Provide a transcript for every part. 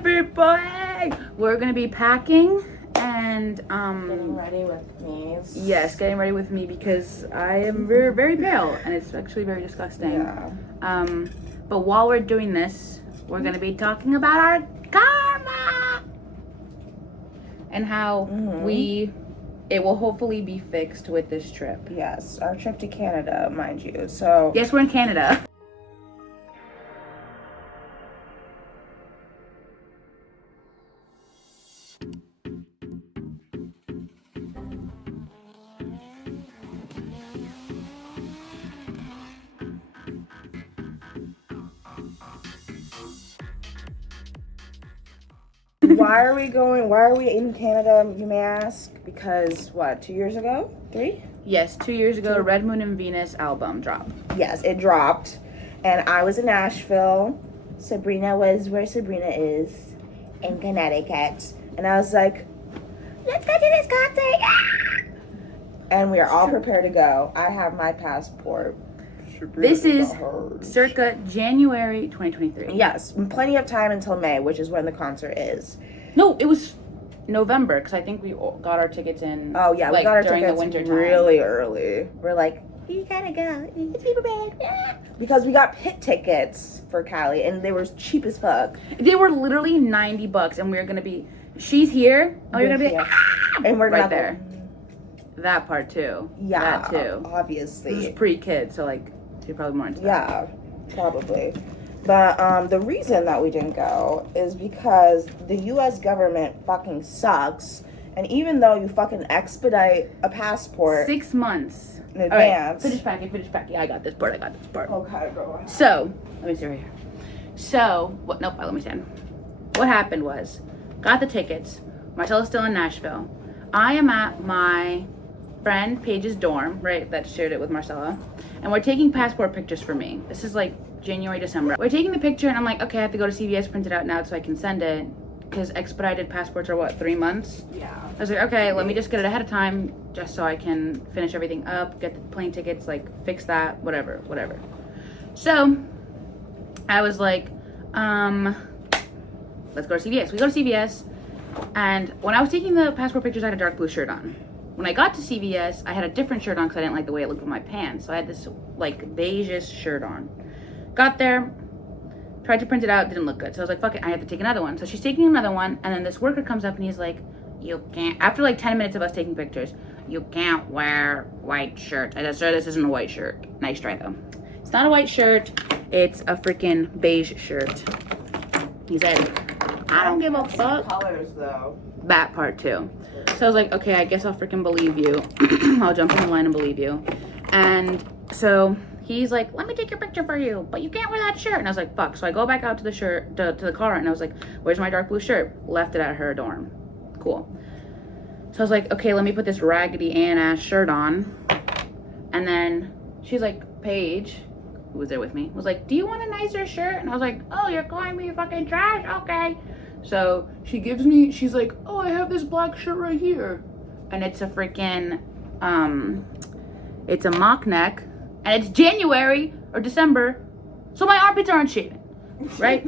everybody! We're gonna be packing and getting ready with me. Yes, getting ready with me because I am very, very pale and it's actually very disgusting. Yeah. But while we're doing this, we're gonna be talking about our karma and how it will hopefully be fixed with this trip. Yes, our trip to Canada, mind you. So yes, we're in Canada. why are we in Canada, you may ask? Because what, 2 years ago? 3? Yes, 2 years ago, Red Moon and Venus album dropped. Yes, it dropped. And I was in Nashville. Sabrina was where Sabrina is, in Connecticut. And I was like, let's go to this concert. Ah! And we are all prepared to go. I have my passport. This is circa January 2023. Yes, plenty of time until May, which is when the concert is. No, it was November because I think we got our tickets in. Oh yeah, we got our during tickets the winter time. really early. We're like, you gotta go. Let's be prepared. Yeah. Because we got pit tickets for Cali and they were cheap as fuck. They were literally $90, and we were gonna be. She's here. Oh, you're gonna be. And we're right gonna there. That part too. Yeah, that too. Obviously. This is pre-kid, so like. You're probably more into that. Yeah, probably. But the reason that we didn't go is because the U.S. government fucking sucks. And even though you fucking expedite a passport 6 months in advance. Finish packing. Yeah, I got this part. Okay, go on. So, let me see right here. So, what? Nope, let me stand. What happened was, got the tickets. Marcella's still in Nashville. I am at my friend Paige's dorm, right, that shared it with Marcella, and we're taking passport pictures for me. This is like January, December. We're taking the picture and I'm like, okay, I have to go to CVS, print it out now so I can send it, because expedited passports are what, 3 months? Yeah. I was like, okay, let me just get it ahead of time just so I can finish everything up, get the plane tickets, like fix that, whatever. So I was like, let's go to CVS. We go to CVS, and when I was taking the passport pictures, I had a dark blue shirt on. When I got to CVS, I had a different shirt on because I didn't like the way it looked with my pants. So I had this like beige-ish shirt on. Got there, tried to print it out, didn't look good. So I was like, fuck it, I have to take another one. So she's taking another one, and then this worker comes up and he's like, you can't, after like 10 minutes of us taking pictures, you can't wear white shirts. I said, sir, this isn't a white shirt. Nice try though. It's not a white shirt, it's a freaking beige shirt. He said, I don't give a fuck. Colors though. That part too. So I was like, okay, I guess I'll freaking believe you. I'll jump in the line and believe you. And so he's like, let me take your picture for you, but you can't wear that shirt. And I was like, fuck. So I go back out to the to the car, and I was like, where's my dark blue shirt? Left it at her dorm. Cool. So I was like, okay, let me put this Raggedy Ann ass shirt on. And then she's like, Paige, who was there with me, was like, do you want a nicer shirt? And I was like, oh, you're calling me fucking trash? Okay. So she gives me, she's like, oh, I have this black shirt right here. And it's a freaking, it's a mock neck. And it's January or December. So my armpits aren't shaven, right?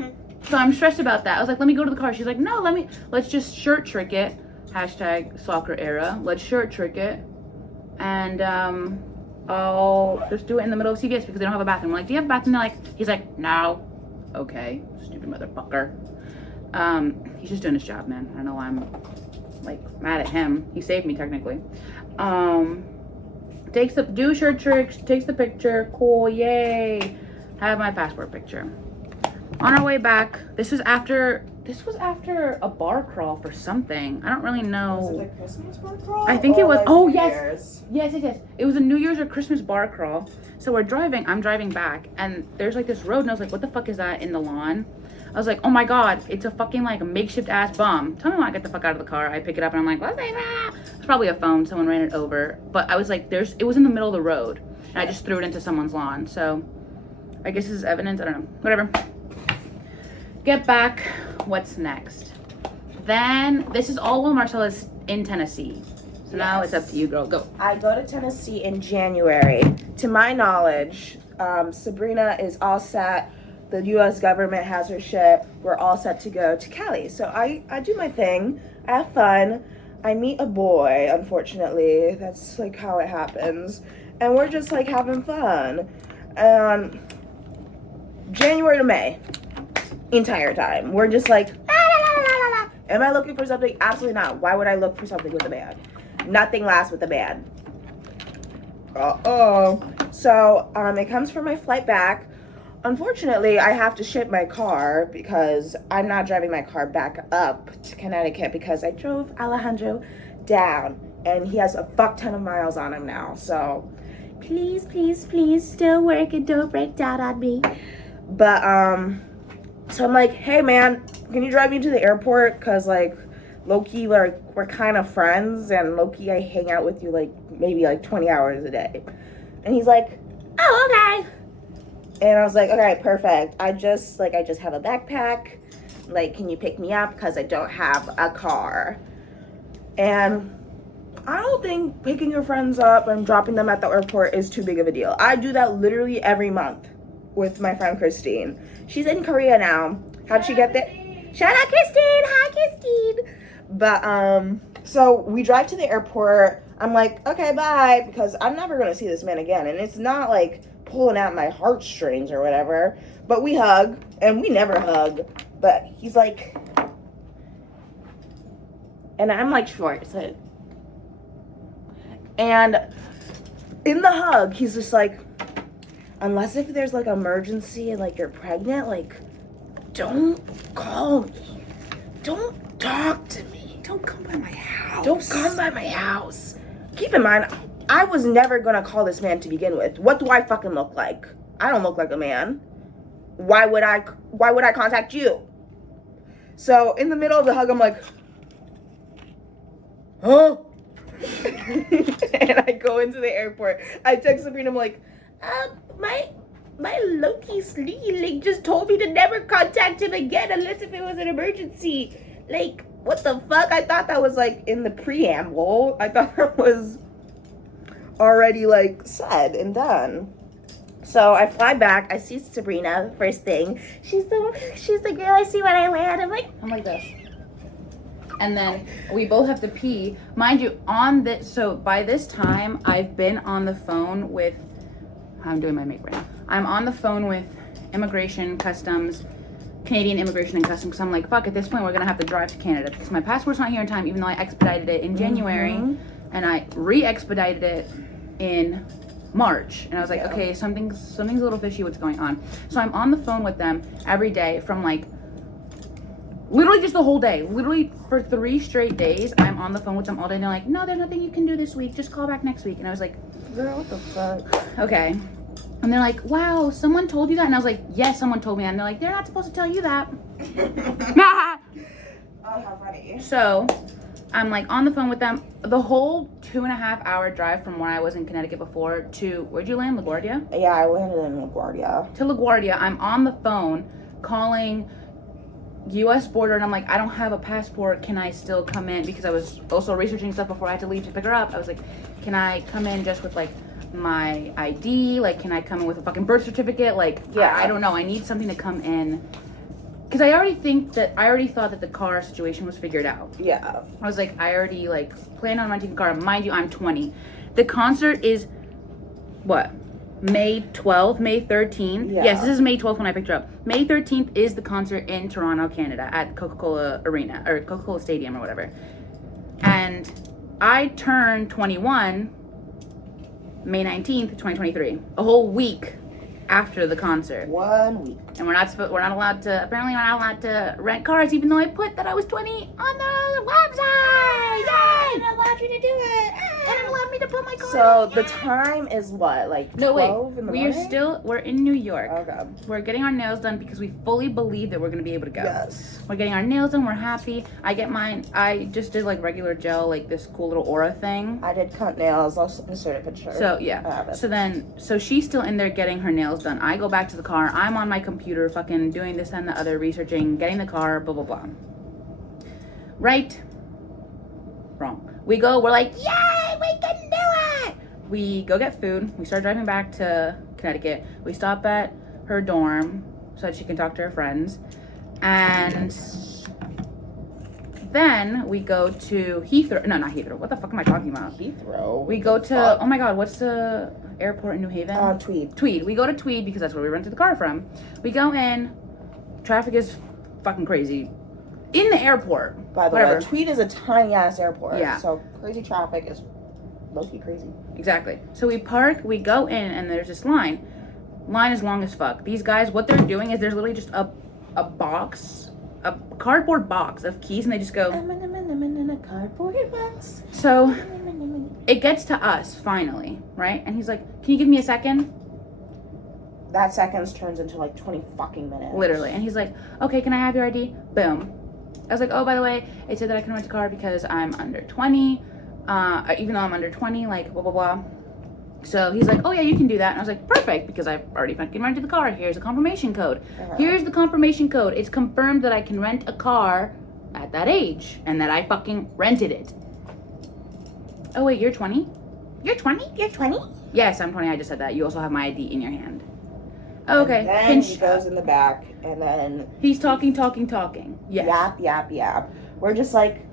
So I'm stressed about that. I was like, let me go to the car. She's like, no, let's just shirt trick it. Hashtag soccer era. Let's shirt trick it. And I'll just do it in the middle of CVS because they don't have a bathroom. I'm like, do you have a bathroom? They're like, he's like, no. Okay, stupid motherfucker. He's just doing his job, man. I don't know why I'm like mad at him. He saved me technically. Do shirt tricks, takes the picture, cool, yay. Have my passport picture. On our way back, this was after a bar crawl for something. I don't really know. Was it a Christmas bar crawl? I think it was. Like Oh New yes. Year's? Yes. It was a New Year's or Christmas bar crawl. So I'm driving back, and there's like this road, and I was like, what the fuck is that in the lawn? I was like, oh my god, it's a fucking like a makeshift ass bomb. Tell me when I get the fuck out of the car. I pick it up and I'm like, what's that? It's probably a phone. Someone ran it over. But I was like, it was in the middle of the road. And I just threw it into someone's lawn. So I guess this is evidence. I don't know. Whatever. Get back. What's next? Then this is all while Marcella's in Tennessee. So now it's up to you, girl. Go. I go to Tennessee in January. To my knowledge, Sabrina is all set the U.S. government has her shit. We're all set to go to Cali. So I do my thing. I have fun. I meet a boy, unfortunately. That's like how it happens. And we're just like having fun. January to May, entire time. We're just like, la, la, la, la, la, la. Am I looking for something? Absolutely not. Why would I look for something with a man? Nothing lasts with a man. So, it comes for my flight back. Unfortunately, I have to ship my car because I'm not driving my car back up to Connecticut because I drove Alejandro down and he has a fuck ton of miles on him now. So, please, please, please still work and don't break down on me. But, so I'm like, hey man, can you drive me to the airport? Cause like, low-key, we're kind of friends, and low-key I hang out with you like maybe like 20 hours a day. And he's like, oh, okay. And I was like, okay, perfect. I just have a backpack. Like, can you pick me up? Because I don't have a car. And I don't think picking your friends up and dropping them at the airport is too big of a deal. I do that literally every month with my friend Christine. She's in Korea now. How'd she get there? Shout out Christine! Hi, Christine! But, so we drive to the airport. I'm like, okay, bye, because I'm never going to see this man again. And it's not like pulling out my heartstrings or whatever. But we hug, and we never hug. But he's like, and I'm like short, so. And in the hug, he's just like, unless if there's like emergency and like you're pregnant, like, don't call me. Don't talk to me. Don't come by my house. Don't come by my house. Keep in mind, I was never gonna call this man to begin with. What do I fucking look like? I don't look like a man. Why would I contact you? So in the middle of the hug, I'm like, huh? And I go into the airport. I text Sabrina, I'm like, my Loki sleep just told me to never contact him again unless if it was an emergency. Like, what the fuck? I thought that was like in the preamble. I thought that was already like said and done. So I fly back. I see Sabrina first thing. She's the girl I see when I land. I'm like this. And then we both have to pee. Mind you, so by this time, I've been on the phone with, I'm doing my make right now. I'm on the phone with Immigration, Customs, Canadian Immigration and Customs, because I'm like, fuck, at this point, we're going to have to drive to Canada, because my passport's not here in time, even though I expedited it in January, and I re-expedited it in March. And I was like, okay, something's a little fishy, what's going on? So I'm on the phone with them every day from like, literally just the whole day. Literally for 3 straight days, I'm on the phone with them all day. And they're like, no, there's nothing you can do this week. Just call back next week. And I was like, girl, what the fuck? Okay. And they're like, wow, someone told you that? And I was like, yes, someone told me that. And they're like, they're not supposed to tell you that. Oh, how funny. So I'm like on the phone with them. The whole 2.5-hour drive from where I was in Connecticut before to, where'd you land, LaGuardia? Yeah, I landed in LaGuardia. To LaGuardia, I'm on the phone calling U.S. border, and I'm like, I don't have a passport. Can I still come in? Because I was also researching stuff before I had to leave to pick her up. I was like, can I come in just with like my ID? Like, can I come in with a fucking birth certificate? Like, yeah, I don't know. I need something to come in. Because I already thought that the car situation was figured out. Yeah. I was like, I already like planned on renting a car. Mind you, I'm 20. The concert is what? May 12th, May 13th. Yeah. Yes, this is May 12th when I picked her up. May 13th is the concert in Toronto, Canada at Coca-Cola Arena or Coca-Cola Stadium or whatever. And I turned 21 May 19th, 2023. A whole week after the concert. 1 week. And we're not allowed to rent cars, even though I put that I was 20 on the website. Yay! It allowed you to do it. And it allowed me to put my car So in. the time is what, like 12 No, wait. in the morning? We're in New York. Okay. We're getting our nails done because we fully believe that we're going to be able to go. Yes. We're getting our nails done. We're happy. I get mine. I just did like regular gel, like this cool little aura thing. I did cut nails. I'll insert a picture. So, I yeah. have it. So she's still in there getting her nails done. I go back to the car. I'm on my computer fucking doing this and the other, researching, getting the car, blah, blah, blah. Right? Wrong. We're like, yay, we can do it! We go get food. We start driving back to Connecticut. We stop at her dorm. so that she can talk to her friends. And then we go to Heathrow. No, not Heathrow. What the fuck am I talking about? Heathrow. We go to, oh my God, what's the airport in New Haven? Tweed. Tweed. We go to Tweed because that's where we rented the car from. We go in. Traffic is fucking crazy. In the airport. By the way, Tweed is a tiny ass airport. Yeah. So crazy traffic is low-key crazy. Exactly. So we park, we go in, and there's this line. Line is long as fuck. These guys, what they're doing is there's literally just a box, a cardboard box of keys, and they just go. I'm in a cardboard box. So it gets to us finally, right? And he's like, "Can you give me a second?" That seconds turns into like 20 fucking minutes. Literally. And he's like, "Okay, can I have your ID?" Boom. I was like, "Oh, by the way, it said that I can rent a car because I'm under 20. Even though I'm under 20, like, blah, blah, blah." So he's like, "Oh, yeah, you can do that." And I was like, "Perfect, because I've already fucking rented the car. Here's a confirmation code." Here's the confirmation code. It's confirmed that I can rent a car at that age and that I fucking rented it. Oh, wait, you're 20? You're 20? You're 20? Yes, I'm 20. I just said that. You also have my ID in your hand. Okay. And then he goes in the back, and then he's talking. Yes. Yap. We're just like,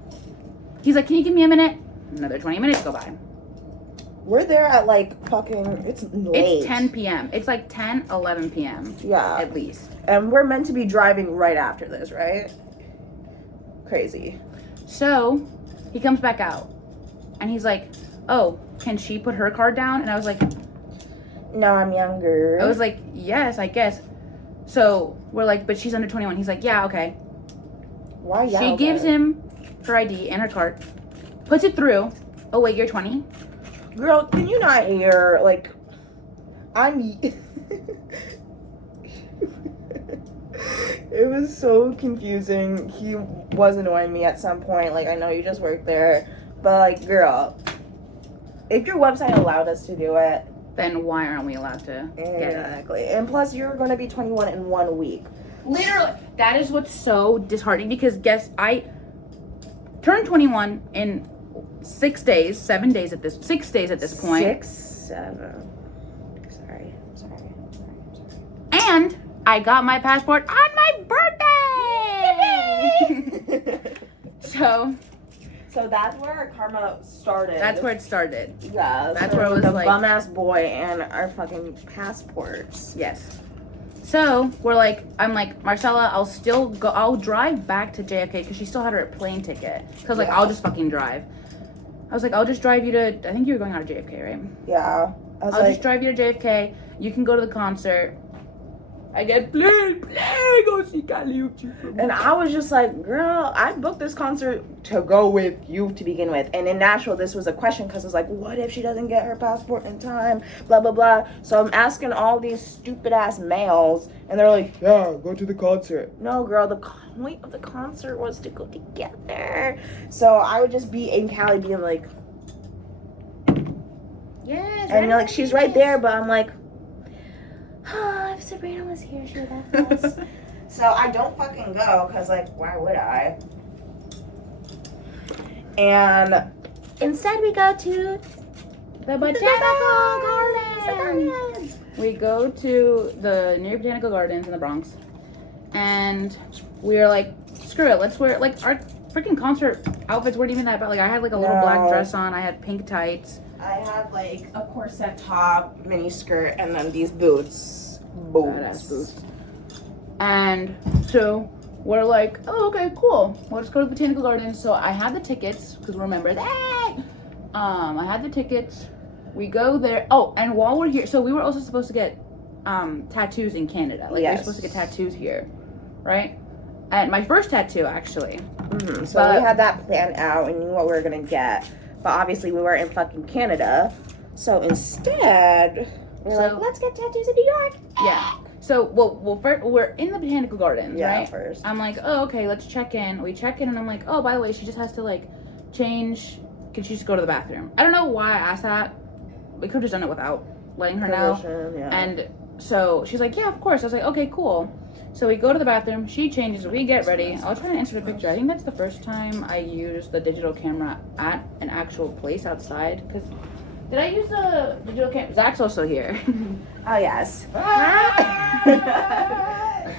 he's like, "Can you give me a minute?" Another 20 minutes go by. we're there at like fucking, it's late. It's 10 p.m. It's like 10, 11 p.m. Yeah. At least. And we're meant to be driving right after this, right? Crazy. So he comes back out and he's like, "Oh, can she put her card down?" And I was like, No, I'm younger. I was like, "Yes, I guess." So we're like, "But she's under 21. He's like, "Yeah, okay." Why? Yeah. She gives him her ID and her card, puts it through. "Oh, wait, you're 20? Girl, can you not hear? Like, I'm. It was so confusing. He was annoying me at some point. Like, I know you just worked there, but like, girl, if your website allowed us to do it, Then why aren't we allowed to get it?" exactly. And plus, you're going to be 21 in 1 week. Literally, that is what's so disheartening because I turned 21 in 6 days, 7 days at this, 6 days at this point. 6, 7. Sorry. And I got my passport on my birthday! So that's where karma started. that's where it started. Yeah, That's where it was the like- bum ass boy and our fucking passports. Yes. So I'm like, "Marcella, I'll drive back to JFK because she still had her plane ticket. Cause like, Yeah. I'll just fucking drive. I was like, "I'll just drive you to," I think you were going out of JFK, right? Yeah. I was I'll like, just drive you to JFK. You can go to the concert. I get plane, go see Kali Uchis. and I was just like, girl, I booked this concert to go with you to begin with. And in Nashville, this was a question because it's like, what if she doesn't get her passport in time? Blah, blah, blah. So I'm asking all these stupid ass males, and they're like, yeah, go to the concert. No, girl, the point of the concert was to go together. So I would just be in Cali being like, Yes. and you're like, she's right there, but I'm like, oh, if Sabrina was here, she would have us. So I don't fucking go, because, like, why would I? And instead we go to The Botanical Gardens. We go to the near Botanical Gardens in the Bronx, and we were like, "Screw it, let's wear like our freaking concert outfits weren't even that bad. Like I had like a little black dress on, I had pink tights. I had like a corset top, mini skirt, and then these boots. Badass boots. And so we're like, "Oh, okay, cool. Well, let's go to the Botanical Gardens." So I had the tickets because remember that. I had the tickets. We go there. Oh, and while we're here, so we were also supposed to get tattoos in Canada. Like we were supposed to get tattoos here, right? And my first tattoo actually. Mm-hmm. So we had that planned out and knew what we were gonna get, but obviously we were in fucking Canada. So instead, we're like, let's get tattoos in New York. Yeah. So well, first, we're in the Botanical Gardens, right? First. I'm like, "Oh, okay, let's check in." We check in, and I'm like, "Oh, by the way, she just has to like change. Can she just go to the bathroom?" I don't know why I asked that. We could have just done it without letting her know. Yeah. And so she's like, "Yeah, of course." I was like, "Okay, cool." So we go to the bathroom. She changes. We get ready. I'll try to insert a picture. I think that's the first time I used the digital camera at an actual place outside. Cause did I use the digital camera? Zach's also here. Oh yes.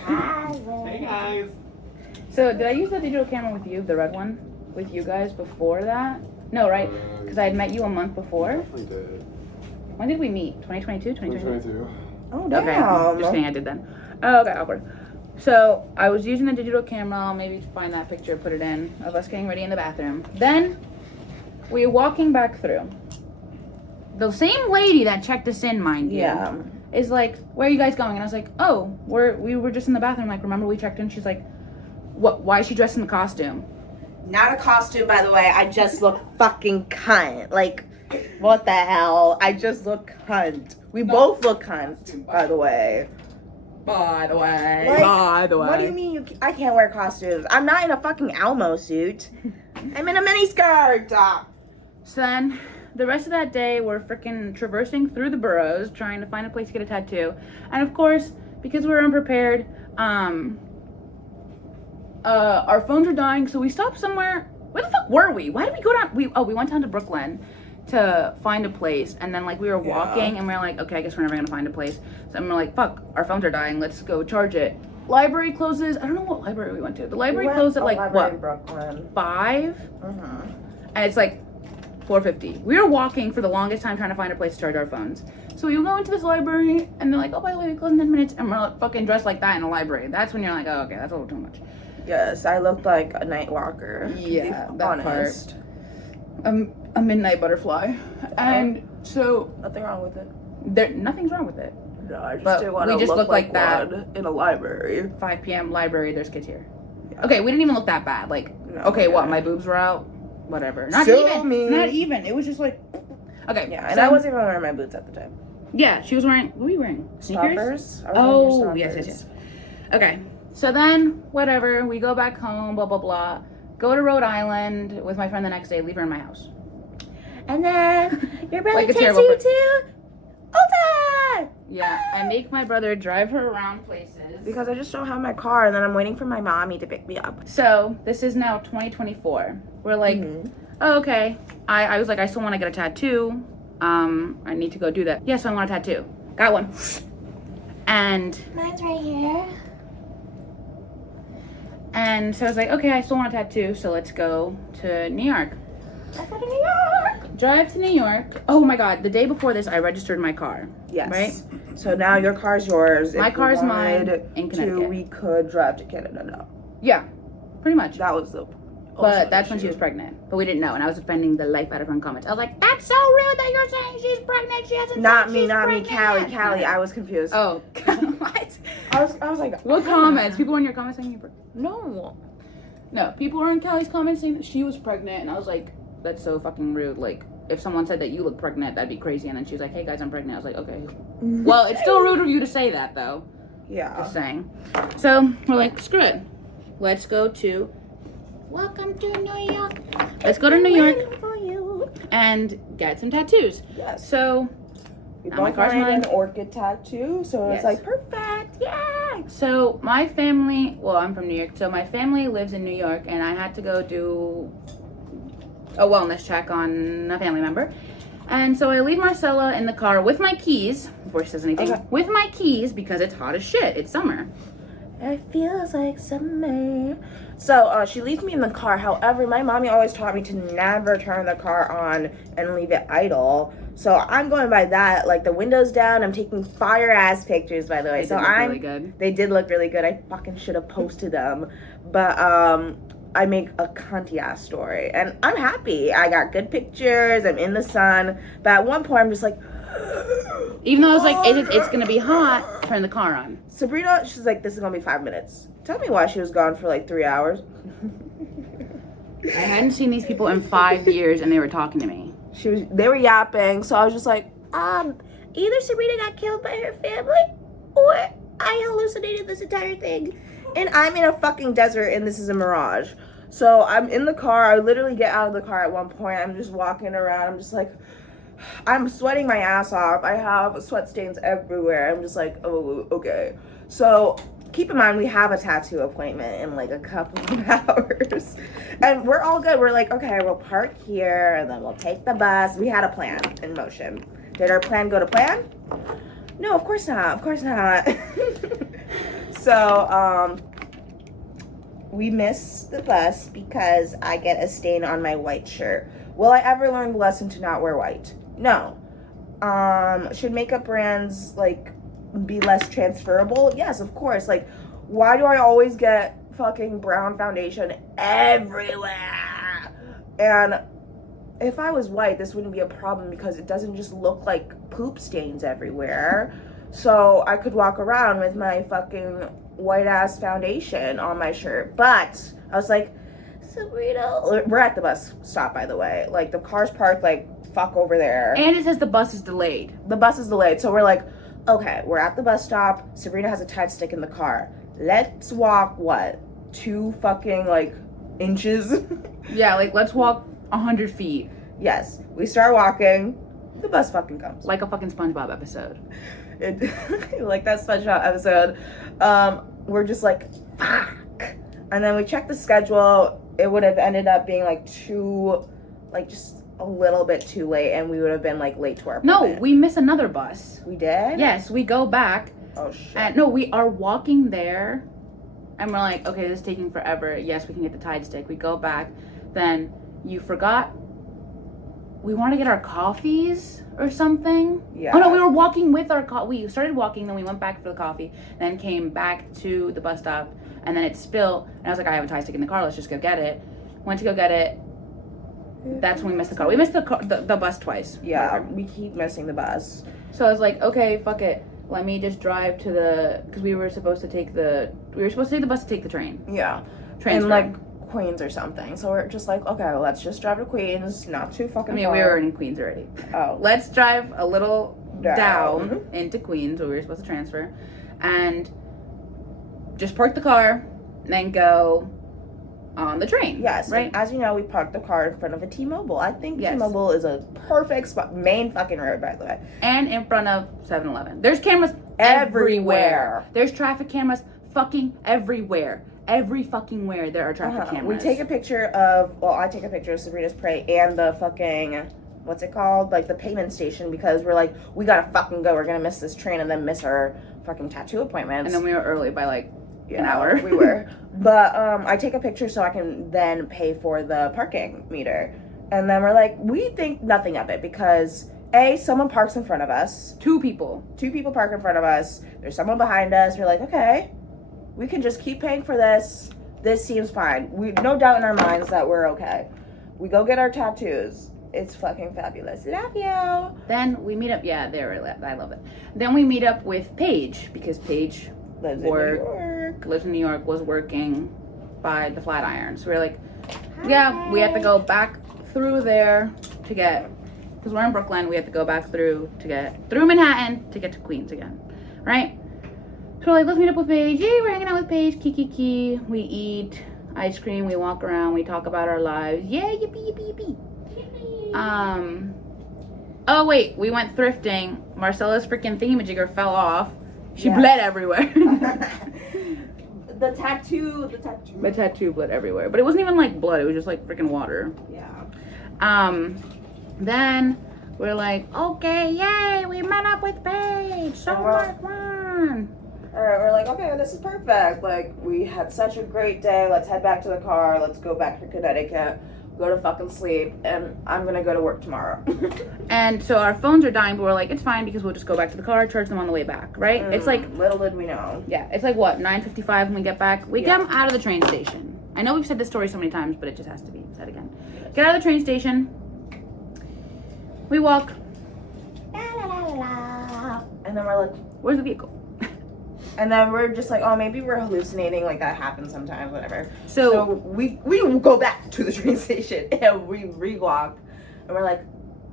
Hey guys. So did I use the digital camera with you, the red one, with you guys before that? No, right? Because I had met you a month before. Definitely did. When did we meet? 2022? 2022. Oh, damn. Okay, just kidding, I did then. Oh, okay, awkward. So I was using the digital camera. I'll maybe find that picture, put it in, of us getting ready in the bathroom. Then we were walking back through. The same lady that checked us in, mind you, is like, "Where are you guys going?" And I was like, "Oh, we were just in the bathroom. Like, remember we checked in?" She's like, "What? Why is she dressed in the costume?" Not a costume, by the way. I just look fucking cunt. Like, what the hell? I just look cunt. We both look cunt, by the way. By the way. Like, by the way. What do you mean I can't wear costumes? I'm not in a fucking Elmo suit. I'm in a mini skirt. So then, the rest of that day, we're freaking traversing through the boroughs, trying to find a place to get a tattoo. And of course, because we were unprepared, our phones were dying, so we stopped somewhere. Where the fuck were we? Why did we go down? We went down to Brooklyn to find a place, and then like we were walking, and we were like, okay, I guess we're never gonna find a place. So I'm like, fuck, our phones are dying. Let's go charge it. Library closes. I don't know what library we went to. The library closed at like what? Brooklyn. 5, and it's like 4:50. We were walking for the longest time trying to find a place to charge our phones. So we go into this library, and they're like, oh, by the way, we close in 10 minutes, and we're like, fucking dressed like that in a library. That's when you're like, oh, okay, that's a little too much. Yes, I looked like a night walker. Yeah, to be that honest. part. A midnight butterfly. And so Nothing wrong with it. nothing's wrong with it. No, I just But didn't want we to just look like that. one in a library. 5 p.m. library, there's kids here. Yeah. Okay, we didn't even look that bad. Like, No, okay, what, yeah. my boobs were out? Whatever. Not Sue even. me. Not even. It was just like, okay. Yeah, and so, I wasn't even wearing my boots at the time. Yeah, she was wearing, what were you wearing? Sneakers? Stoppers? Oh, yes. Okay, so then, whatever, we go back home, blah, blah, blah. Go to Rhode Island with my friend the next day, leave her in my house. And then your brother Like a takes terrible you person. to Ulta! Yeah, I make my brother drive her around places. Because I just don't have my car, and then I'm waiting for my mommy to pick me up. So, this is now 2024. We're like, oh, okay. I was like, I still want to get a tattoo. I need to go do that. Yes, I want a tattoo. Got one. And Mine's right here. And so I was like, okay, I still want a tattoo, so let's go to New York. Let's go to New York! Drive to New York. Oh my God, the day before this, I registered my car. Yes. Right? So now your car's yours. My If we car's mine wanted in to, Connecticut. we could drive to Canada now. Yeah, pretty much. That was the. But that's when she was pregnant. But we didn't know, and I was offending the life out of her in comments. I was like, that's so rude that you're saying she's pregnant. She hasn't Not said me, she's not me, pregnant. Callie. I was confused. Oh, what? I was like, What comments? People were in your comments saying you're pregnant? No, people were in Callie's comments saying that she was pregnant, and I was like, that's so fucking rude. Like, if someone said that you look pregnant, that'd be crazy. And then she was like, hey guys, I'm pregnant. I was like, okay. Well, it's still rude of you to say that, though. Yeah. Just saying. So, we're like, screw it. Let's go to... Welcome to New York. Let's go to New York For you. and get some tattoos. Yes. So, We now my both car's wanted mine. an orchid tattoo, so Yes. it's like perfect. Yeah. So my family, well, I'm from New York, so my family lives in New York, and I had to go do a wellness check on a family member. And so I leave Marcella in the car with my keys, before she says anything, Okay. with my keys because it's hot as shit. It's summer. It feels like summer. So she leaves me in the car. However, my mommy always taught me to never turn the car on and leave it idle. So I'm going by that, like the windows down. I'm taking fire ass pictures, by the way. They So did look I'm really good. They did look really good. I fucking should have posted them, but I make a cunty ass story, and I'm happy. I got good pictures. I'm in the sun, but at one point I'm just like. Even though I was like, it's gonna be hot, turn the car on. Sabrina, she's like, this is gonna be 5 minutes. Tell me why she was gone for like 3 hours. I hadn't seen these people in 5 years, and they were talking to me. They were yapping, so I was just like, either Sabrina got killed by her family, or I hallucinated this entire thing, and I'm in a fucking desert, and this is a mirage. So I'm in the car. I literally get out of the car at one point. I'm just walking around. I'm just like, I'm sweating my ass off. I have sweat stains everywhere. I'm just like, oh, okay. So keep in mind, we have a tattoo appointment in like a couple of hours. And we're all good. We're like, okay, we'll park here and then we'll take the bus. We had a plan in motion. Did our plan go to plan? No, of course not. Of course not. So, we miss the bus because I get a stain on my white shirt. Will I ever learn the lesson to not wear white? No. Should makeup brands, like, be less transferable? Yes, of course. Like, why do I always get fucking brown foundation everywhere? And if I was white, this wouldn't be a problem because it doesn't just look like poop stains everywhere. So I could walk around with my fucking white ass foundation on my shirt. But I was like, Sabrina, we're at the bus stop, by the way. Like, the car's parked, like, fuck over there. And it says the bus is delayed. The bus is delayed. So we're like, okay, we're at the bus stop. Sabrina has a Tide stick in the car. Let's walk, what, 2 fucking, like, inches? Yeah, like, let's walk 100 feet. Yes. We start walking. The bus fucking comes. Like a fucking SpongeBob episode. Like that SpongeBob episode. We're just like, fuck. And then we check the schedule. It would have ended up being like just a little bit too late, and we would have been like late to our appointment. No, we miss another bus. We did? Yes, we go back. Oh shit. And no, we are walking there, and we're like, okay, this is taking forever. Yes, we can get the Tide stick. We go back. Then you forgot. We want to get our coffees or something. Yeah. Oh no, we were walking with our we started walking, then we went back for the coffee, then came back to the bus stop, and then it spilled. And I was like, I have a Tide stick in the car. Let's just go get it. Went to go get it. That's when we missed the car. We missed the bus twice. Yeah, we keep missing the bus. So I was like, okay, fuck it. Let me just drive to because we were supposed to take the bus to take the train. Yeah. Transfer. And like Queens or something. So we're just like, okay, well, let's just drive to Queens. Not too fucking far. We were in Queens already. Oh. Let's drive a little down Mm-hmm. into Queens where we were supposed to transfer, and just park the car, and then go on the train. Yes. Right. As you know, we parked the car in front of a T-Mobile. I think Yes. T-Mobile is a perfect spot. Main fucking road, by the way. And in front of 7-Eleven. There's cameras everywhere. There's traffic cameras fucking everywhere. Every fucking where there are traffic cameras. We take a picture of, I take a picture of Sabrina's Prey and the fucking, what's it called? Like the payment station, because we're like, we gotta fucking go. We're gonna miss this train and then miss our fucking tattoo appointments. And then we were early by like an hour. We were. But I take a picture so I can then pay for the parking meter. And then we're like, we think nothing of it because someone parks in front of us. 2 people. 2 people park in front of us. There's someone behind us. We're like, okay, we can just keep paying for this. This seems fine. We no doubt in our minds that we're okay. We go get our tattoos. It's fucking fabulous. Love you. Then we meet up. Yeah, I love it. Then we meet up with Paige because Paige Lives in New York. lives in New York, was working by the Flatiron. So we're like, yeah, we have to go back through there to get, because we're in Brooklyn, we have to go back through Manhattan to get to Queens again, right? So we're like, let's meet up with Paige. Yay, we're hanging out with Paige. Kiki. We eat ice cream. We walk around. We talk about our lives. Yeah, yippee, yippee, yippee. Oh wait, we went thrifting. Marcella's freaking thingamajigger fell off. She bled everywhere. The tattoo. My tattoo bled everywhere, but it wasn't even like blood. It was just like freaking water. Yeah. Then we're like, okay, yay, we met up with Paige. So much fun. All right, we're like, okay, this is perfect. Like, we had such a great day. Let's head back to the car. Let's go back to Connecticut. Go to fucking sleep, and I'm gonna go to work tomorrow. And so our phones are dying, but we're like, it's fine because we'll just go back to the car, charge them on the way back, right? It's like, little did we know. yeah, it's like what, 9:55 when we get back? We come out of the train station. I know we've said this story so many times, but it just has to be said again. Yes. Get out of the train station. We walk. And then we're like, Where's the vehicle? and then we're just like, oh, maybe we're hallucinating. Like, that happens sometimes, whatever. So we go back to the train station, and we re-walk. And we're like,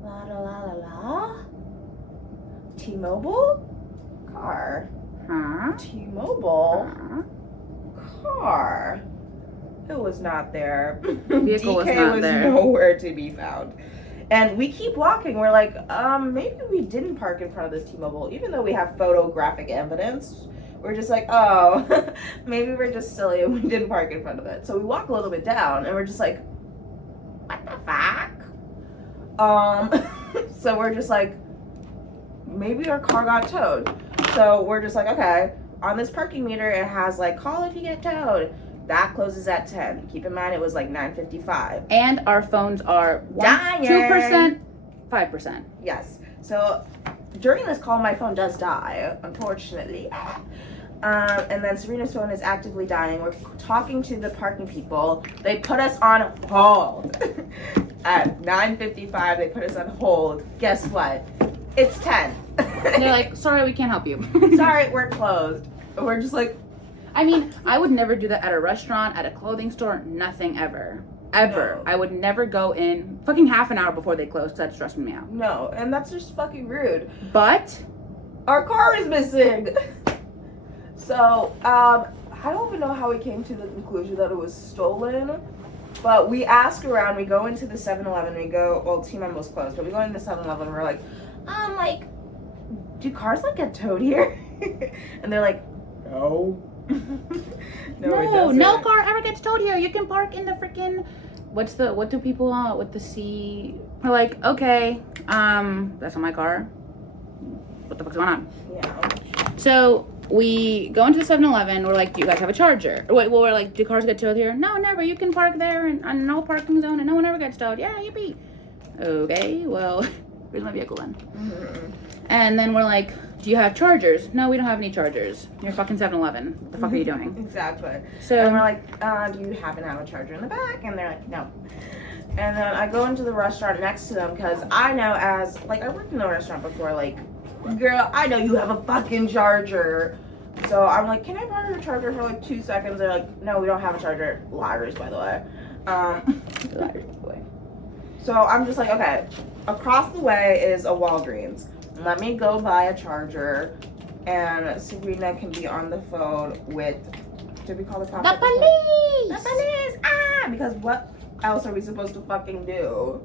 la la la la la. T-Mobile? Car. huh? T-Mobile? Huh? Car. It was not there. Vehicle was not there. Nowhere to be found. And we keep walking. We're like, maybe we didn't park in front of this T-Mobile, even though we have photographic evidence. We're just like, oh, maybe we're just silly and we didn't park in front of it. So we walk a little bit down, and we're just like, what the fuck? So we're just like, maybe our car got towed. So we're just like, okay, on this parking meter, it has like, call if you get towed. That closes at 10. Keep in mind, it was like 9:55. And our phones are Dying. 2%, 5%. Yes. So during this call, my phone does die, unfortunately. And then Serena's phone is actively dying. We're talking to the parking people. They put us on hold. At 9:55, they put us on hold. Guess what? It's 10. They're like, sorry, we can't help you. Sorry, we're closed. We're just like, I mean, I would never do that at a restaurant, at a clothing store, nothing ever. Ever. No. I would never go in fucking half an hour before they close because that's stressing me out. no. And that's just fucking rude. But Our car is missing. So, I don't even know how we came to the conclusion that it was stolen. But we ask around, we go into the 7-Eleven, we go, well, T-Mobile was closed, but we go into the 7-Eleven, we're like, do cars like get towed here? And they're like, no. No, it doesn't. no car ever gets towed here. You can park in the freaking, what do people with the C, we're like, okay, that's not my car. What the fuck's going on? Yeah. So we go into the 7-Eleven. We're like, do you guys have a charger? We're like, do cars get towed here? No, never. You can park there and on no parking zone and no one ever gets towed. Yeah, yippee. Okay, well, where's my vehicle then? Mm-hmm. And then we're like, do you have chargers? No, we don't have any chargers. You're fucking 7-Eleven. What the fuck are you doing? Exactly. So And we're like, do you happen to have a charger in the back? And they're like, no. And then I go into the restaurant next to them because I know as, like, I worked in a restaurant before, like, girl, I know you have a fucking charger. So I'm like, can I borrow your charger for like 2 seconds? They're like, no, we don't have a charger. Liars, by the way. Liars, by the way. So I'm just like, okay, across the way is a Walgreens. Let me go buy a charger, and Sabrina can be on the phone with, did we call the cops? The police! The police! Ah! Because what else are we supposed to fucking do?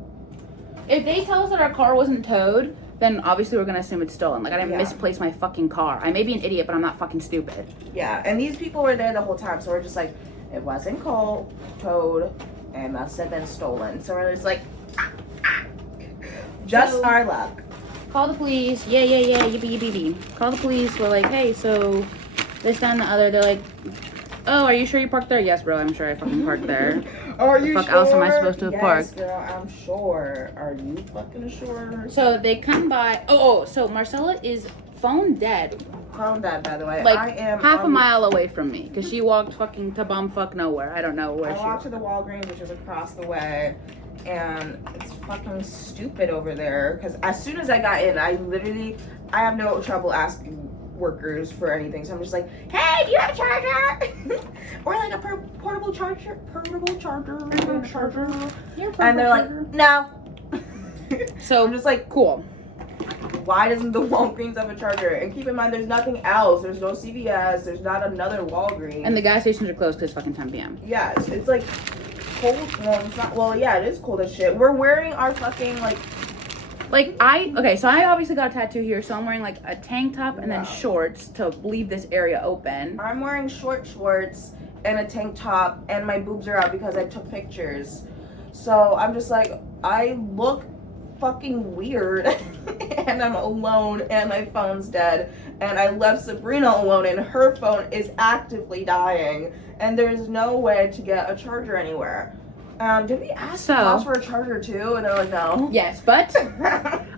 If they tell us that our car wasn't towed, then obviously we're gonna assume it's stolen. Like, I didn't Yeah. misplace my fucking car. I may be an idiot, but I'm not fucking stupid. Yeah, and these people were there the whole time, so we're just like, it wasn't towed, and must have been stolen. So we're just like, just So- our luck. Call the police. Yeah, yippee, yippee. Call the police. We're like, hey, so this, that, and the other. They're like, oh, are you sure you parked there? Yes, bro, I'm sure I fucking parked there. Are you fuck sure? else am I supposed to have yes, parked? Girl, I'm sure. Are you fucking sure? So they come by. So Marcella is phone dead. Calm down, by the way. Like, I am half a on- mile away from me. Because she walked fucking to bumfuck nowhere. I don't know where I she walked walked. to the Walgreens, which is across the way, and it's fucking stupid over there. Because as soon as I got in, I have no trouble asking workers for anything. So I'm just like, hey, do you have a charger? Or like a portable charger? And they're like, no. So I'm just like, cool. why doesn't the Walgreens have a charger? And keep in mind, there's nothing else. There's no CVS. There's not another Walgreens. And the gas stations are closed because it's fucking 10 p.m. Yes, it's like cold. Well, it's not. Well, yeah, it is cold as shit. We're wearing our fucking like. So I obviously got a tattoo here, so I'm wearing like a tank top and then Wow. shorts to leave this area open. I'm wearing shorts and a tank top, and my boobs are out because I took pictures. So I'm just like, I look fucking weird, and I'm alone, and my phone's dead, and I left Sabrina alone, and her phone is actively dying, and there's no way to get a charger anywhere. Did we ask the cops for a charger too? And they're like, no. Yes, but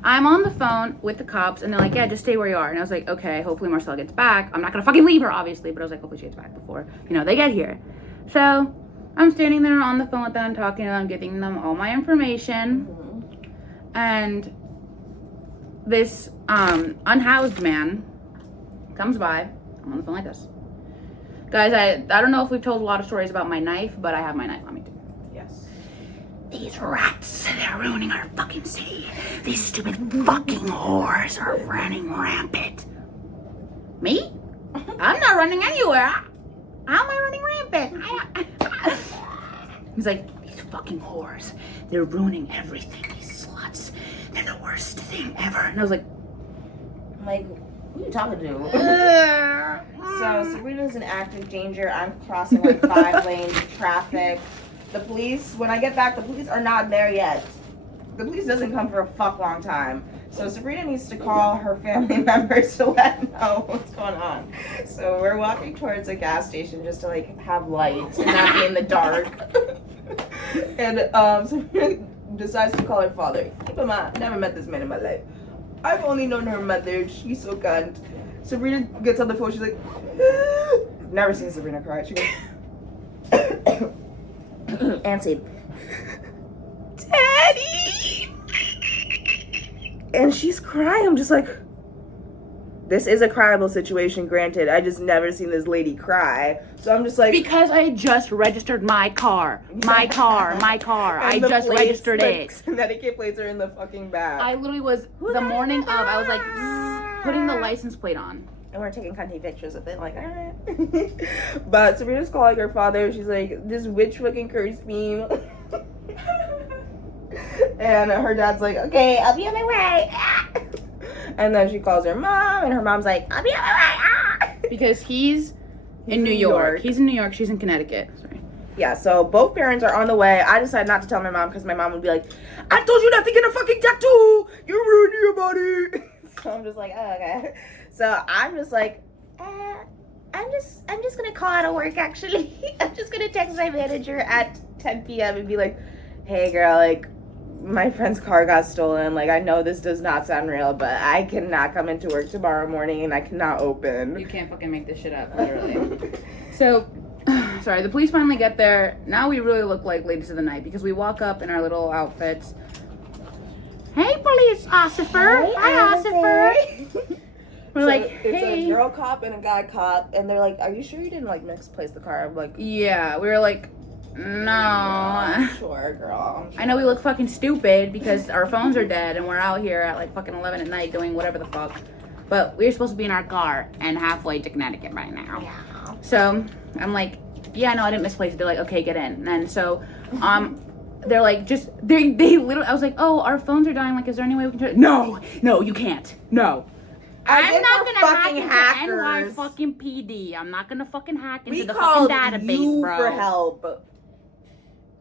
I'm on the phone with the cops, and they're like, yeah, just stay where you are. And I was like, okay, hopefully Marcella gets back. I'm not gonna fucking leave her, obviously, but I was like, hopefully she gets back before, they get here. So I'm standing there on the phone with them, talking to them, giving them all my information. And this unhoused man comes by. I'm on the phone like this. Guys, I don't know if we've told a lot of stories about my knife, but I have my knife on me too. Yes. These rats, they're ruining our fucking city. These stupid fucking whores are running rampant. Me? I'm not running anywhere. How am I running rampant? He's like, these fucking whores, they're ruining everything. These sluts, they're the worst thing ever. And I was like, I'm like, who are you talking to? So Sabrina's in active danger. I'm crossing like 5 lanes of traffic. The police, when I get back, the police are not there yet. The police doesn't come for a fuck long time. So Sabrina needs to call her family members to let them know what's going on. So we're walking towards a gas station just to like have lights and not be in the dark. And Sabrina decides to call her father. Keep in mind, never met this man in my life. I've only known her mother. She's so kind. Sabrina gets on the phone. She's like, never seen Sabrina cry. She goes, Nancy, Daddy. And she's crying. I'm just like, this is a cryable situation, granted. I just never seen this lady cry. So I'm just like, Because I just registered my car. My car. I just registered it. Connecticut plates are in the fucking back. I literally was, the morning of, I was like, putting the license plate on. And we're taking cunty pictures of it, like, alright. But Sabrina's calling her father. She's like, this witch fucking cursed me. And her dad's like, okay, I'll be on my way. And then she calls her mom, and her mom's like, I'll be on my way. Because he's in New York. He's in New York. She's in Connecticut. Sorry. Yeah, so both parents are on the way. I decided not to tell my mom because my mom would be like, I told you not to get a fucking tattoo. You're ruining your body. So I'm just like, oh, okay. So I'm just like, I'm just gonna call out of work actually. I'm just gonna text my manager at 10 p.m. and be like, hey girl, like, my friend's car got stolen. Like, I know this does not sound real, but I cannot come into work tomorrow morning and I cannot open. You can't fucking make this shit up, literally. So, sorry, the police finally get there. Now we really look like ladies of the night because we walk up in our little outfits. Hey, police officer. Hi, officer. We're So like, it's hey. a girl cop and a guy cop, and they're like, are you sure you didn't like misplace the car? I'm like, Yeah, we were like, no. I'm sure, girl. I'm sure. I know we look fucking stupid because our phones are dead and we're out here at like fucking 11 at night doing whatever the fuck. But we're supposed to be in our car and halfway to Connecticut right now. Yeah. So I'm like, yeah, no, I didn't misplace it. They're like, okay, get in. And so, they're like, they literally, I was like, oh, our phones are dying. Like, is there any way we can turn it? No, you can't. No. I'm not gonna hack into NY fucking PD. I'm not gonna fucking hack into the fucking database, bro. For help.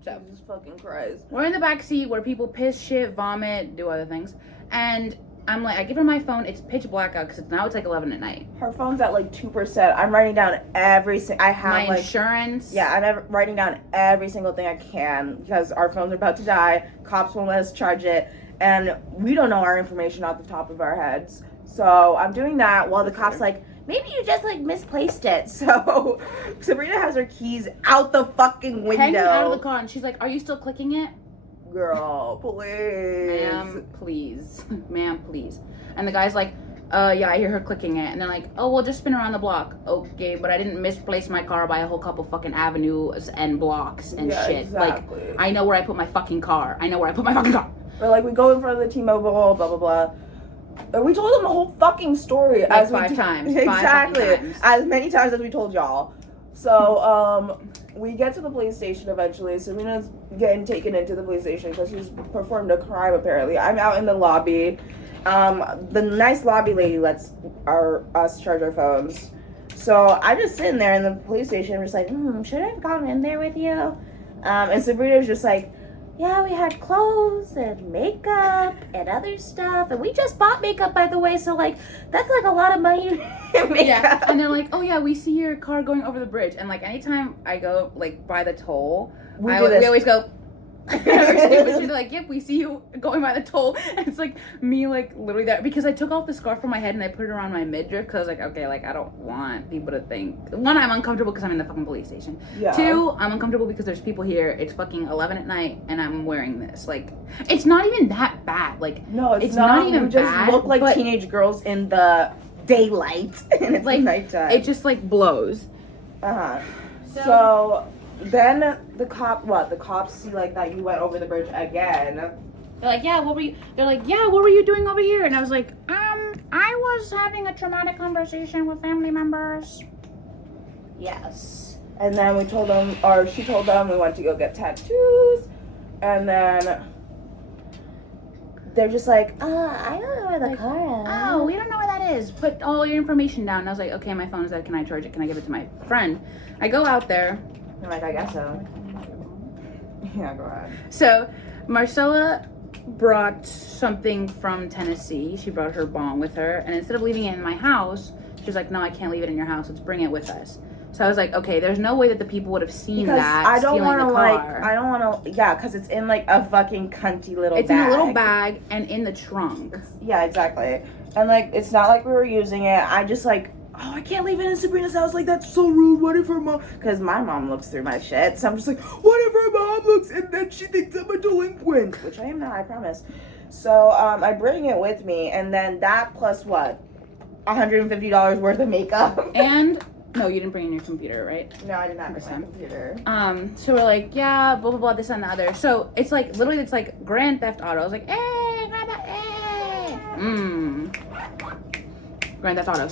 So She just fucking cries. we're in the back seat where people piss, shit, vomit, do other things, and I'm like, I give her my phone. It's pitch black out because now it's like 11 at night. Her phone's at like 2%. I'm writing down every I have My like insurance. Yeah, I'm writing down every single thing I can because our phones are about to die. Cops won't let us charge it, and we don't know our information off the top of our heads. So I'm doing that while the cops like, maybe you just like misplaced it. So Sabrina has her keys out the fucking window. Hanging out of the car, and she's like, "Are you still clicking it?" Girl, please. Ma'am, please. Ma'am, please. And the guy's like, yeah, I hear her clicking it. And they're like, oh, well, just spin around the block. Okay, but I didn't misplace my car by a whole couple fucking avenues and blocks and shit. Exactly. Like, I know where I put my fucking car. But like, we go in front of the T-Mobile, blah, blah, blah. And we told them the whole fucking story. Like as five we times. Exactly. 5 fucking times. As many times as we told y'all. So, we get to the police station eventually. Serena's getting taken into the police station because she's performed a crime, apparently. I'm out in the lobby. The nice lobby lady lets us charge our phones. So, I'm just sitting there in the police station. I'm just like, should I have gone in there with you? And Sabrina's just like, yeah, we had clothes and makeup and other stuff. And we just bought makeup, by the way. So, like, that's, like, a lot of money in makeup. Yeah, and they're like, oh, yeah, we see your car going over the bridge. And, like, anytime I go, like, by the toll, we always go... Or stupid shit. They're like, yep, we see you going by the toll. And it's like me, like, literally there because I took off the scarf from my head and I put it around my midriff because I was like, okay, like, I don't want people to think. One, I'm uncomfortable because I'm in the fucking police station. Yeah. 2, I'm uncomfortable because there's people here. It's fucking 11 at night and I'm wearing this. Like, it's not even that bad. Like, no, it's not even even we just bad. look like teenage girls in the daylight and it's like nighttime. It just like blows. So then the cops see like that you went over the bridge again. They're like, yeah, what were you? They're like, yeah, what were you doing over here? And I was like, I was having a traumatic conversation with family members. Yes. And then we told them, or she told them, we went to go get tattoos, and then they're just like, I don't know where the car is. Oh, we don't know where that is. Put all your information down. And I was like, okay, my phone is dead. Can I charge it? Can I give it to my friend? I go out there. I'm like, I guess so. Yeah, go ahead. So Marcella brought something from Tennessee. She brought her bong with her, and instead of leaving it in my house, she was like, no, I can't leave it in your house. Let's bring it with us. So I was like, okay, there's no way that the people would have seen because that. I don't want to I don't want to. Yeah, because it's in like a fucking cunty little. It's bag. in a little bag and in the trunk. Yeah, exactly. And like, it's not like we were using it. I just like, oh, I can't leave it in Sabrina's house. Like, that's so rude. What if her mom? Because my mom looks through my shit. So I'm just like, what if her mom looks and then she thinks I'm a delinquent? Which I am not, I promise. So I bring it with me, and then that plus what? $150 worth of makeup. And no, you didn't bring in your computer, right? No, I did not bring my computer. So we're like, yeah, blah blah blah, this and the other. So it's like literally, it's like Grand Theft Auto. I was like, hey, grab that, hey, Grand Theft Auto.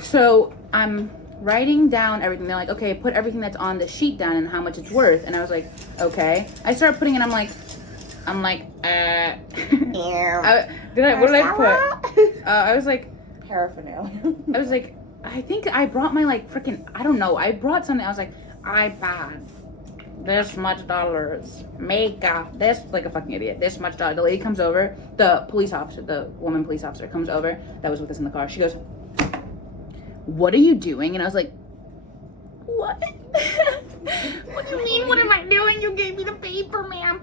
So I'm writing down everything. They're like, okay, put everything that's on the sheet down and how much it's worth. And I was like, okay. I started putting it. I'm like, Yeah. what did I put? I was like, paraphernalia. I was like, I think I brought my like freaking, I don't know. I brought something. I was like, iPad, this much dollars, makeup, this, like a fucking idiot, this much dollars. The lady comes over, the police officer, the woman police officer comes over that was with us in the car. She goes, what are you doing? And I was like, what? What do you mean, what am I doing? You gave me the paper, ma'am.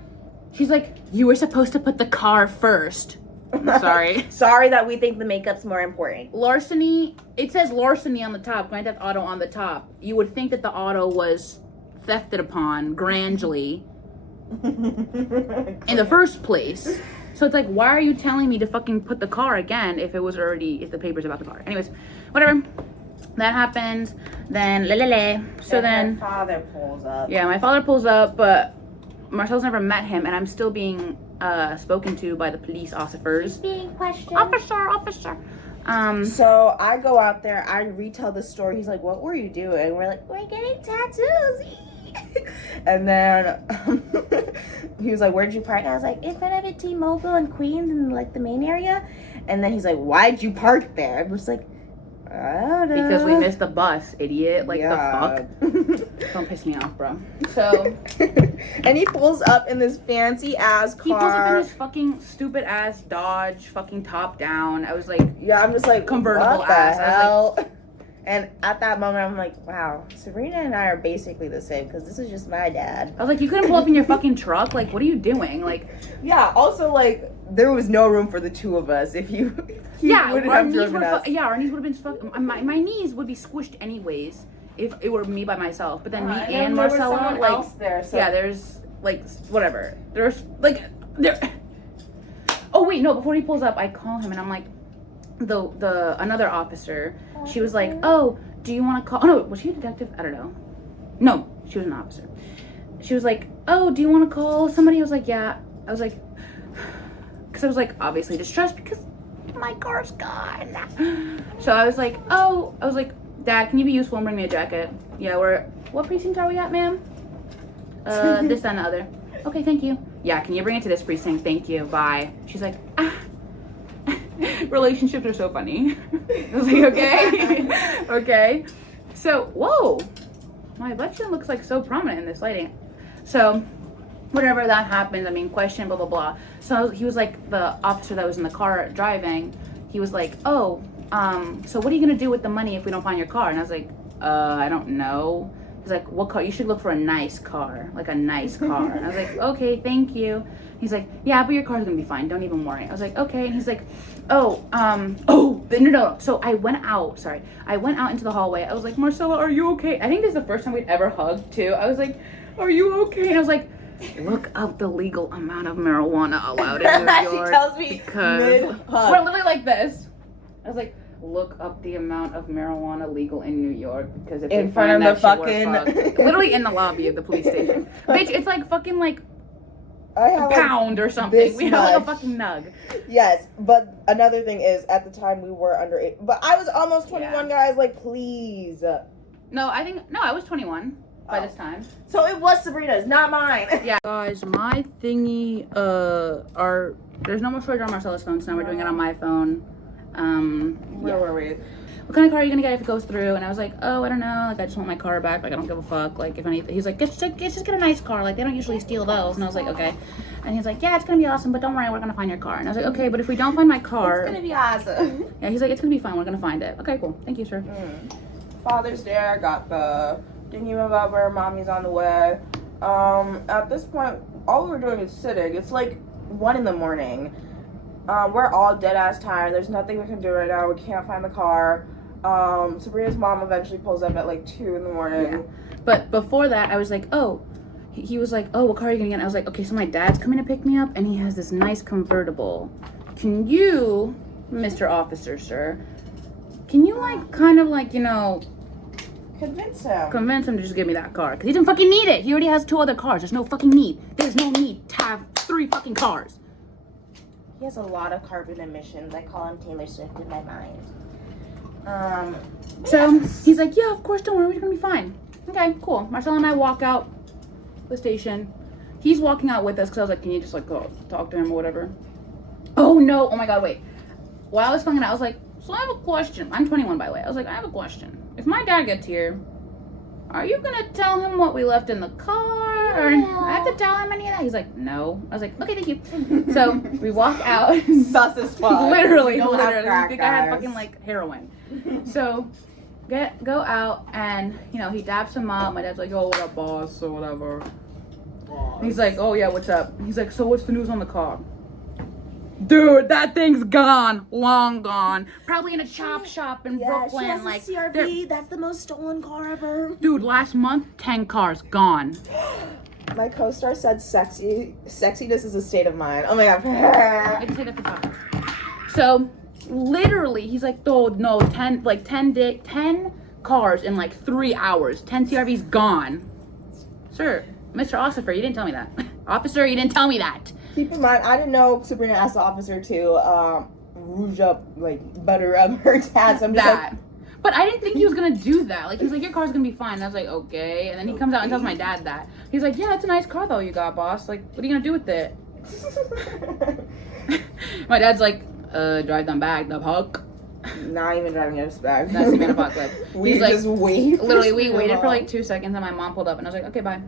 She's like, you were supposed to put the car first. I'm sorry. Sorry that we think the makeup's more important. Larceny, it says larceny on the top, Grand Theft Auto on the top. You would think that the auto was thefted upon grandly in the first place. So it's like, why are you telling me to fucking put the car again if it was already, if the paper's about the car? Anyways, whatever. That happens. Then, So then my father pulls up. Yeah, my father pulls up, but Marcel's never met him, and I'm still being spoken to by the police officers. Being questioned. Officer. So I go out there, I retell the story. He's like, what were you doing? We're like, we're getting tattoos. And then he was like, where'd you park? And I was like, in front of a T-Mobile in Queens in like the main area. And then he's like, why'd you park there? I was like, I don't know. Because we missed the bus, idiot. Like, yeah. the fuck? Don't piss me off, bro. So. And he pulls up in this fancy ass car. He pulls up in his fucking stupid ass Dodge, fucking top down. I was like, yeah, I'm just like, convertible what the ass. hell? I was like, and at that moment, I'm like, wow, Sabrina and I are basically the same because this is just my dad. I was like, you couldn't pull up in your fucking truck? Like, what are you doing? Like, yeah, also, like, there was no room for the two of us if you wouldn't have driven us. Our knees would have been fucking, my knees would be squished anyways if it were me by myself. But then me and Marcella, there was someone else there. So. Yeah, there's, like, whatever. There's, like, there. Oh, wait, no, before he pulls up, I call him and I'm like, another officer, she was like, oh, do you want to call, oh no, was she a detective? I don't know. No, she was an officer. She was like, oh, do you want to call somebody? I was like, yeah. I was like, because I was like, obviously distressed because my car's gone. So I was like, Dad, can you be useful and bring me a jacket? Yeah, what precinct are we at, ma'am? This and the other. Okay, thank you. Yeah, can you bring it to this precinct? Thank you, bye. She's like, relationships are so funny. I was like, okay. Okay. So, whoa. My butt chin looks like so prominent in this lighting. So, whatever that happens, I mean, question, blah, blah, blah. So he was like, the officer that was in the car driving, he was like, oh, so what are you going to do with the money if we don't find your car? And I was like, I don't know. He's like, what car? You should look for a nice car, like a nice car. And I was like, okay, thank you. He's like, yeah, but your car's gonna be fine. Don't even worry. I was like, okay. And he's like, no. So I went out into the hallway. I was like, Marcella, are you okay? I think this is the first time we'd ever hugged too. I was like, are you okay? And I was like, look up the legal amount of marijuana allowed in New York. She tells me because mid-hug. we're literally like this. I was like, look up the amount of marijuana legal in New York because if in front of the fucking literally in the lobby of the police station. Bitch, it's like fucking like I have a pound or something. We have like a fuccking nug. Yes, but another thing is at the time we were under 8. But I was almost 21, guys. Like, please. No, I was 21 by this time. So it was Sabrina's, not mine. Yeah, guys, my thingy there's no more storage on Marcella's phone, so now we're doing it on my phone. Where were we? what kind of car are you gonna get if it goes through? And I was like, oh, I don't know. Like, I just want my car back. Like, I don't give a fuck. Like, if anything, he's like, just get a nice car. Like, they don't usually steal those. And I was like, okay. And he's like, yeah, it's gonna be awesome, but don't worry, we're gonna find your car. And I was like, okay, but if we don't find my car, it's gonna be awesome. Yeah, he's like, it's gonna be fine. We're gonna find it. Okay, cool. Thank you, sir. Father's Day, I got the dingy rubber. Mommy's on the way. At this point, all we were doing is sitting. It's like 1 a.m. We're all dead ass tired. There's nothing we can do right now. We can't find the car. Sabrina's mom eventually pulls up at like 2 a.m. Yeah. But before that, I was like, oh, he was like, oh, what car are you gonna get? And I was like, okay, so my dad's coming to pick me up, and he has this nice convertible. Can you, Mr. Officer, sir, can you like kind of like, you know, convince him to just give me that car? Because he doesn't fucking need it. He already has 2 other cars. There's no fucking need. There's no need to have 3 fucking cars. He has a lot of carbon emissions. I call him Taylor Swift in my mind. So he's like, yeah, of course, don't worry, we're gonna be fine. Okay, cool. Marcella and I walk out the station. He's walking out with us because I was like, can you just like go talk to him or whatever? Oh no, oh my god, wait. While I was fucking out, I was like, so I have a question. I'm 21, by the way. I was like, I have a question. If my dad gets here, are you gonna tell him what we left in the car? Or I have to tell him any of that? He's like, no. I was like, okay, thank you. So we walk out. Sus as fuck. Literally. I think I had fucking like heroin. So go out, and you know, he daps him up. My dad's like, yo, what up, boss, or whatever. And he's like, oh yeah, what's up? He's like, so what's the news on the car? Dude, that thing's gone. Long gone. Probably in a chop shop in Brooklyn. She has like a CRV. That's the most stolen car ever. Dude, last month, 10 cars gone. My co-star said sexiness is a state of mind. Oh my god. I can say that for talk. So, literally, he's like, oh no, 10 cars in like 3 hours. 10 CRVs gone. Sir, Mr. Officer, you didn't tell me that. Officer, you didn't tell me that. Keep in mind, I didn't know Sabrina asked the officer to rouge up, like, butter up her tats. I'm just that. Like, but I didn't think he was gonna do that. Like, he's like, your car's gonna be fine. And I was like, okay. And then he comes out and tells my dad that. He's like, yeah, it's a nice car though you got, boss. Like, what are you gonna do with it? My dad's like, drive them back, the puck. Not even driving us back. That's the puck. Like, we just like, wait. Literally, we waited for like 2 seconds, and my mom pulled up, and I was like, okay, bye.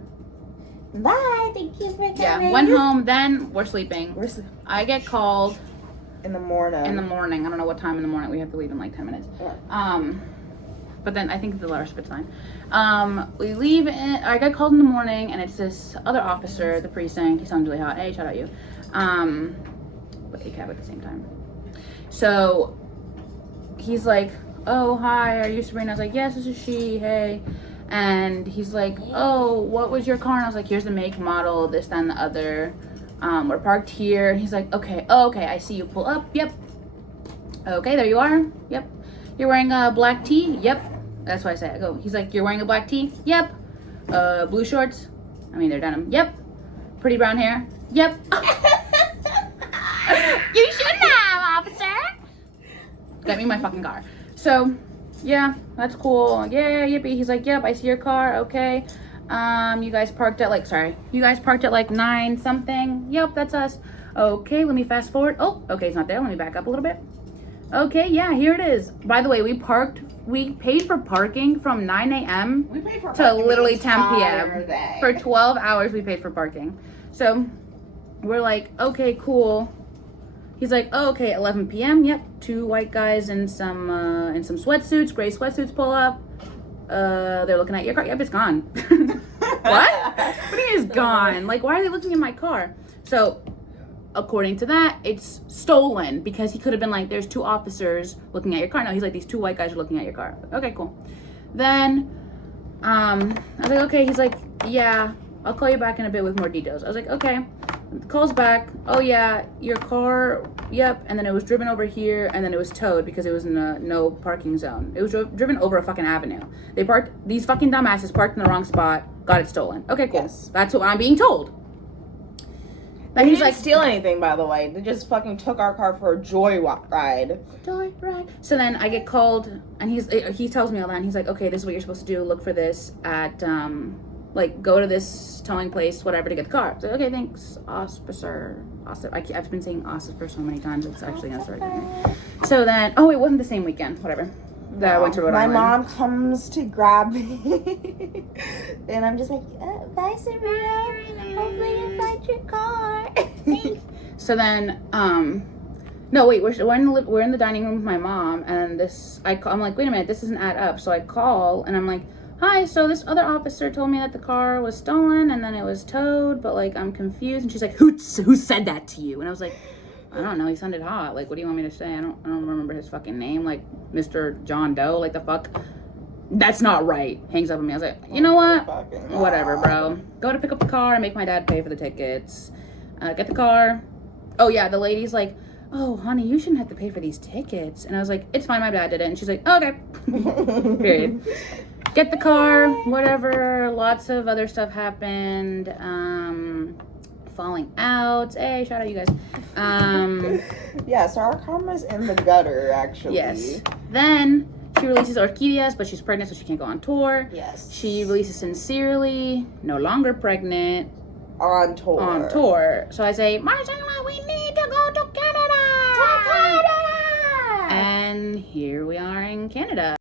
Bye, thank you for coming. Yeah, went home, then we're sleeping. I get called in the morning. I don't know what time in the morning. We have to leave in like 10 minutes. Yeah. But then I think the rest of it's fine. We leave, I got called in the morning, and it's this other officer at the precinct. He sounds really hot. Hey, shout out you. But ACAB at the same time. So he's like, oh, hi, are you Sabrina? I was like, yes, this is she, hey. And he's like, oh, what was your car? And I was like, here's the make, model, this, that, and the other. We're parked here. And he's like, okay, I see you pull up. Yep. Okay, there you are. Yep. You're wearing a black tee? Yep. That's what I say. I go, he's like, you're wearing a black tee? Yep. Blue shorts? I mean, they're denim. Yep. Pretty brown hair? Yep. You shouldn't have, officer. Got me my fucking car. So, yeah, that's cool. Yeah, yippee. He's like, yep, I see your car. Okay. You guys parked at like 9 something. Yep, that's us. Okay, let me fast forward. Oh, okay, it's not there. Let me back up a little bit. Okay, yeah, here it is. By the way, we paid for parking from 9 a.m. to literally 10 p.m. For 12 hours we paid for parking. So we're like, okay, cool. He's like, oh, okay, 11 p.m. Yep, 2 white guys in some sweatsuits, gray sweatsuits pull up. They're looking at your car. Yep, it's gone. What? What do you mean it's gone? Like, why are they looking at my car? So, according to that, it's stolen because he could have been like, there's 2 officers looking at your car. No, he's like, these 2 white guys are looking at your car. Okay, cool. Then, I was like, okay. He's like, yeah, I'll call you back in a bit with more details. I was like, okay. Calls back. Oh yeah, your car. Yep. And then it was driven over here, and then it was towed because it was in a no parking zone. It was driven over a fucking avenue. They parked. These fucking dumbasses parked in the wrong spot. Got it stolen. Okay, cool. Yes. That's what I'm being told. Then he's like, steal anything, by the way. They just fucking took our car for a joyride. Joyride. So then I get called, and he tells me all that, and he's like, okay, this is what you're supposed to do. Look for this at like, go to this towing place, whatever, to get the car. So, okay, thanks, officer. I've been saying officer so many times, it's actually gonna start getting me. So then, oh, it wasn't the same weekend, whatever. that I went to Rhode My Island. mom comes to grab me, and I'm just like, bye, Sabrina. Hopefully you find your car. Thanks. So then, no, wait, we're in the dining room with my mom, and I'm like, wait a minute, this doesn't add up. So I call, and I'm like, hi, so this other officer told me that the car was stolen, and then it was towed, but, like, I'm confused. And she's like, who said that to you? And I was like, I don't know, he sounded hot. Like, what do you want me to say? I don't remember his fucking name. Like, Mr. John Doe, like, the fuck? That's not right. Hangs up on me. I was like, you know what? Whatever, bro. Go to pick up the car and make my dad pay for the tickets. Get the car. Oh, yeah, the lady's like, oh, honey, you shouldn't have to pay for these tickets. And I was like, it's fine, my dad did it. And she's like, oh, okay. Period. Get the car, whatever. Lots of other stuff happened. Falling out. Hey, shout out you guys. Yeah, so our karma's in the gutter, actually. Yes. Then she releases Orquídeas, but she's pregnant, so she can't go on tour. Yes. She releases Sincerely, no longer pregnant. On tour. So I say, Marcella, we need to go to Canada. And here we are in Canada.